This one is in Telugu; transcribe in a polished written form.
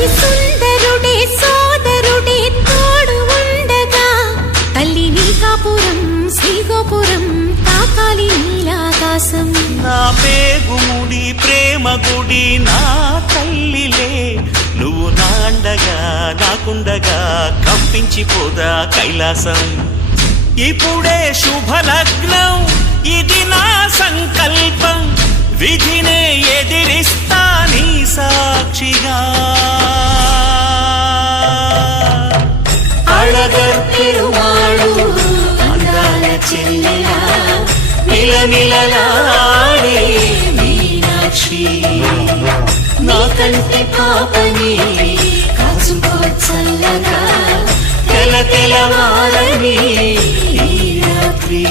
అతి సుందరుడే సోదరుడే తోడు ఉండగా తల్లి నీ కాపురం శ్రీగోపురం తాకాలి నీలాకాశం. నా పేగుముడి ప్రేమ గుడి నా తల్లిలే, నువ్వు నాండగా నాకుండగా కంపించిపోదా కైలాసం. ఇప్పుడే శుభలగ్నం ఇది నా సంకల్పం, విధినే ఎదిరిస్తా నీ సాక్షిగా. అళగర్ పెరుమాళు అందాల చెల్లెలా మిలమిలలాడే మీనాక్షి, నా కంటి పాపని కాచుకో చల్లగా తెల తెలవారని ఈ రాత్రి.